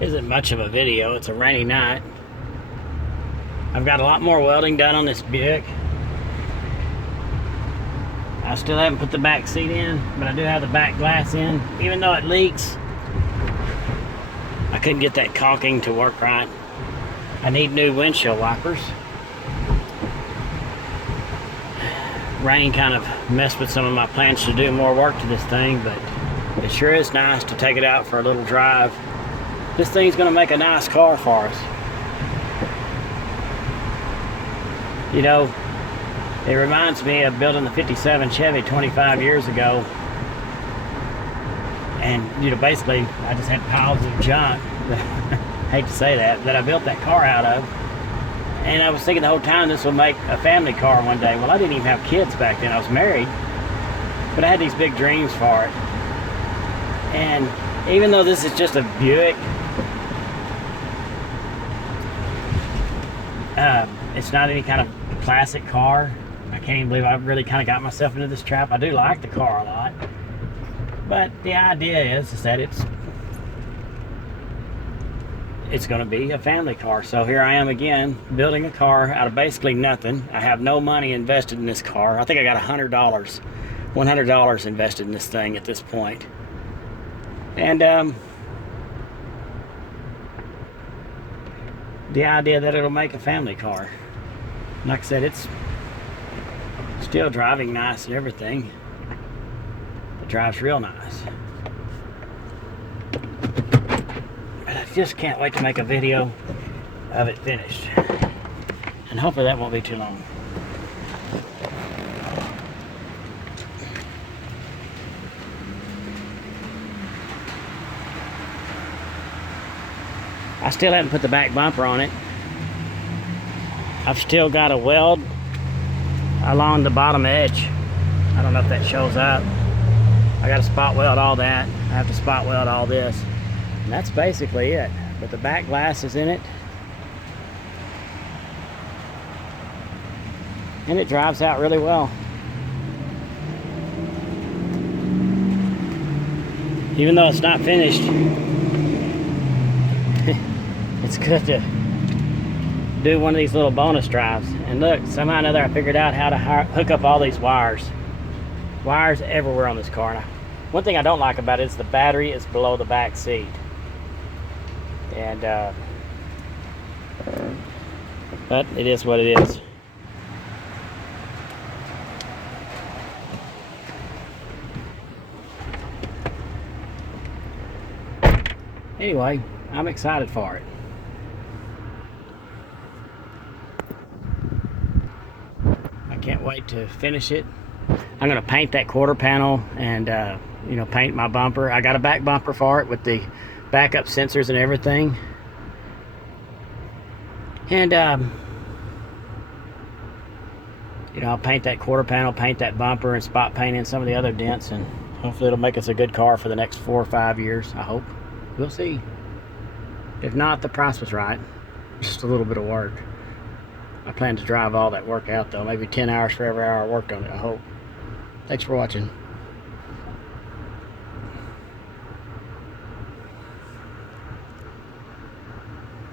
Isn't much of a video. It's a rainy night. I've got a lot more welding done on this Buick. I still haven't put the back seat in, but I do have the back glass in. Even though it leaks, I couldn't get that caulking to work right. I need new windshield wipers. Rain kind of messed with some of my plans to do more work to this thing, but it sure is nice to take it out for a little drive. This thing's gonna make a nice car for us. You know, it reminds me of building the 57 Chevy 25 years ago. And, you know, basically, I just had piles of junk, hate to say that I built that car out of. And I was thinking the whole time this will make a family car one day. Well, I didn't even have kids back then. I was married. But I had these big dreams for it. And even though this is just a Buick, it's not any kind of classic car. I can't even believe I really kind of got myself into this trap. I do like the car a lot. But the idea is that it's going to be a family car. So here I am again, building a car out of basically nothing. I have no money invested in this car. I think I got $100 invested in this thing at this point. And the idea that it'll make a family car. Like I said, it's still driving nice and everything. It drives real nice. But I just can't wait to make a video of it finished. And hopefully that won't be too long. I still haven't put the back bumper on it. I've still got to weld along the bottom edge. I don't know if that shows up. I got to spot weld all that. I have to spot weld all this. And that's basically it. But the back glass is in it. And it drives out really well. Even though it's not finished, it's good to do one of these little bonus drives. And look, somehow or another I figured out how to hook up all these wires. Wires everywhere on this car. Now, one thing I don't like about it is the battery is below the back seat. And but it is what it is. Anyway, I'm excited for it. Can't wait to finish it. I'm gonna paint that quarter panel and you know, paint my bumper. I got a back bumper for it with the backup sensors and everything. And you know, I'll paint that quarter panel, paint that bumper, and spot paint in some of the other dents, and hopefully it'll make us a good car for the next 4 or 5 years. I hope. We'll see. If not, the price was right. Just a little bit of work. I plan to drive all that work out though, maybe 10 hours for every hour I worked on it, I hope. Thanks for watching.